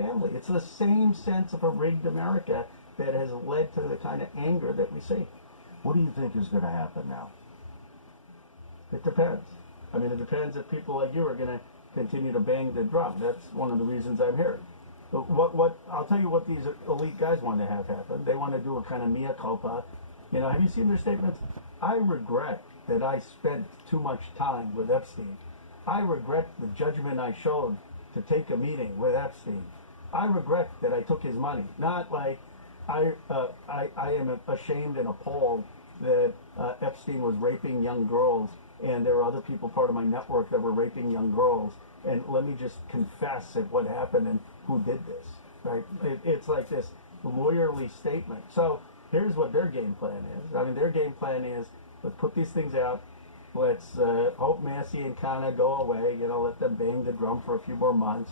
family. It's the same sense of a rigged America that has led to the kind of anger that we see. What do you think is going to happen now? It depends. I mean, it depends if people like you are going to continue to bang the drum. That's one of the reasons I'm here. But what I'll tell you what these elite guys want to have happen. They want to do a kind of mea culpa. You know, have you seen their statements? I regret that I spent too much time with Epstein. I regret the judgment I showed to take a meeting with Epstein. I regret that I took his money. Not like I am ashamed and appalled that Epstein was raping young girls, and there were other people part of my network that were raping young girls. And let me just confess at what happened and who did this, right? It's like this lawyerly statement. So here's what their game plan is. I mean, their game plan is, let's put these things out. Let's hope Massey and Khanna go away. You know, let them bang the drum for a few more months.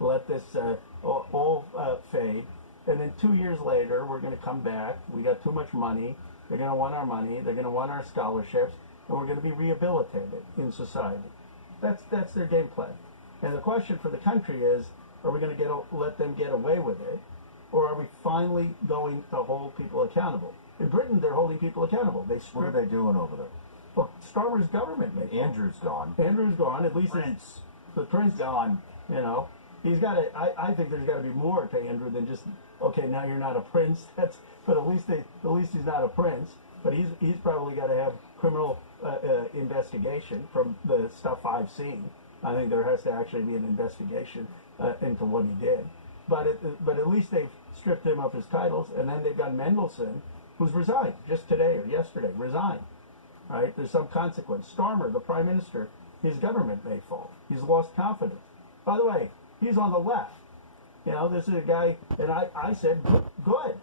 Let this all fade. And then 2 years later, we're going to come back. We got too much money. They're going to want our money. They're going to want our scholarships. And we're going to be rehabilitated in society. That's their game plan. And the question for the country is, are we going to let them get away with it? Or are we finally going to hold people accountable? In Britain, they're holding people accountable. What are they doing over there? Well, Starmer's government. Andrew's gone. Andrew's gone. At least the prince gone. You know, he's got to. I think there's got to be more to Andrew than just, okay, now you're not a prince. But at least he's not a prince. But he's probably got to have criminal investigation from the stuff I've seen. I think there has to actually be an investigation into what he did. But at least they've stripped him of his titles, and then they've got Mendelsohn, who's resigned just today or yesterday. Resigned. Right? There's some consequence. Starmer, the prime minister, his government may fall. He's lost confidence. By the way, he's on the left. You know, this is a guy, and I said, good.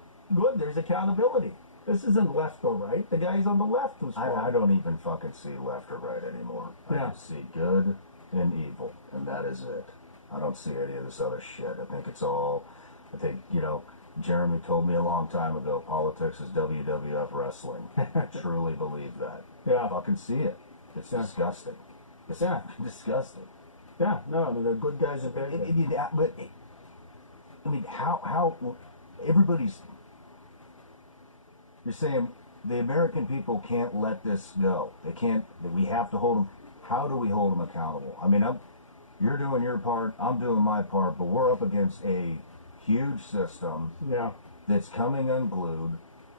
There's accountability. This isn't left or right. The guy's on the left who's I don't even fucking see left or right anymore. I just see good and evil, and that is it. I don't see any of this other shit. I think, you know, Jeremy told me a long time ago, politics is WWF wrestling. I truly believe that. Yeah. I fucking see it. It's disgusting. It's disgusting. Yeah, no, I mean, the good guys are bad. I mean, how everybody's... You're saying the American people can't let this go. They can't... We have to hold them... How do we hold them accountable? I mean, you're doing your part, I'm doing my part, but we're up against a huge system that's coming unglued.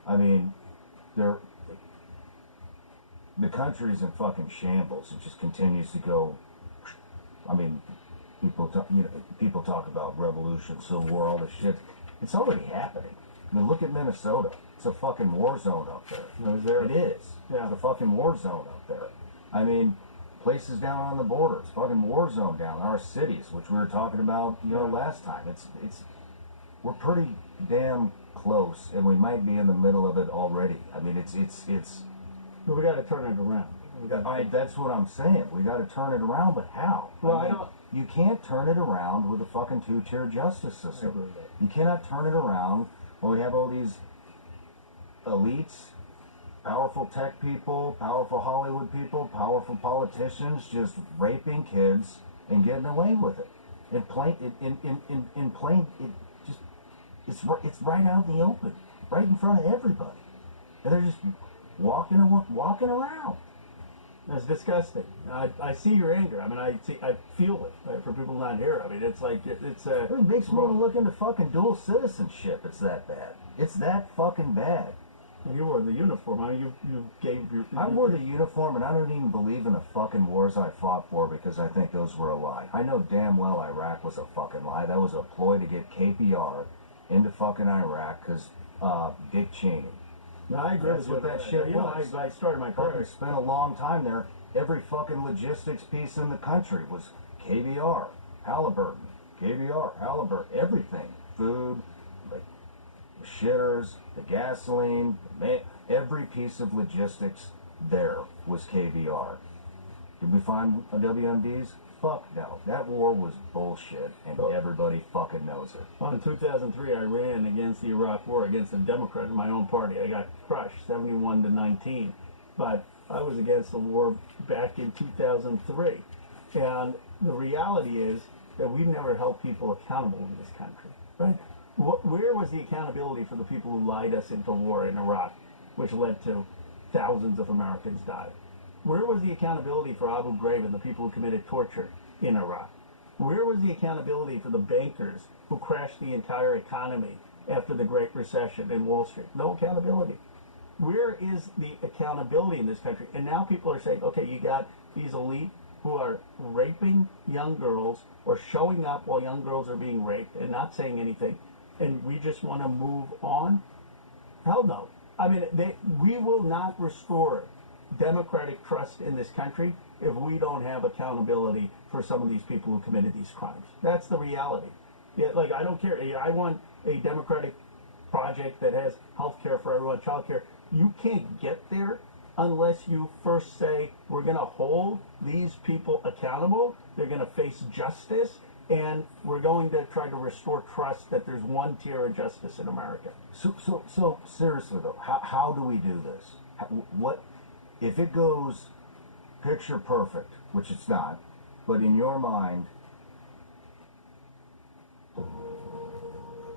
I mean, the country's in fucking shambles. It just continues to go. I mean, people talk about revolution, civil war, all this shit. It's already happening. I mean, look at Minnesota. It's a fucking war zone up there. It is. Yeah, it's a fucking war zone up there. I mean, places down on the border. It's fucking war zone down. Our cities, which we were talking about, you know, last time. We're pretty damn close, and we might be in the middle of it already. I mean, it's. But we got to turn it around. That's what I'm saying. We got to turn it around, but how? Well, you can't turn it around with a fucking two-tier justice system. You cannot turn it around when we have all these elites, powerful tech people, powerful Hollywood people, powerful politicians just raping kids and getting away with it. It's right out in the open, right in front of everybody, and they're just walking around. That's disgusting. I see your anger. I mean, I feel it. Right? For people not here, I mean, it's like It makes me want to look into fucking dual citizenship. It's that bad. It's that fucking bad. You wore the uniform. I mean, you gave your... I wore the uniform, and I don't even believe in the fucking wars I fought for because I think those were a lie. I know damn well Iraq was a fucking lie. That was a ploy to get KPR into fucking Iraq because Dick Cheney. No, I agree with what that shit you was. Know, I started my career. Fucking spent a long time there. Every fucking logistics piece in the country was KBR, Halliburton, KBR, Halliburton, everything. Food, like the shitters, the gasoline, every piece of logistics there was KBR. Did we find WMDs? Fuck no. That war was bullshit, and everybody fucking knows it. Well, in 2003, I ran against the Iraq War against the Democrats in my own party. I got crushed, 71-19. But I was against the war back in 2003. And the reality is, that we've never held people accountable in this country, right? Where was the accountability for the people who lied us into war in Iraq, which led to thousands of Americans dying? Where was the accountability for Abu Ghraib and the people who committed torture in Iraq? Where was the accountability for the bankers who crashed the entire economy after the Great Recession in Wall Street? No accountability. Where is the accountability in this country? And now people are saying, okay, you got these elite who are raping young girls or showing up while young girls are being raped and not saying anything, and we just want to move on? Hell no. I mean, we will not restore democratic trust in this country if we don't have accountability for some of these people who committed these crimes. That's the reality. Yeah, like, I don't care. I want a democratic project that has health care for everyone, child care. You can't get there unless you first say, we're going to hold these people accountable, they're going to face justice, and we're going to try to restore trust that there's one tier of justice in America. So seriously though, how do we do this? What if it goes picture perfect, which it's not, but in your mind,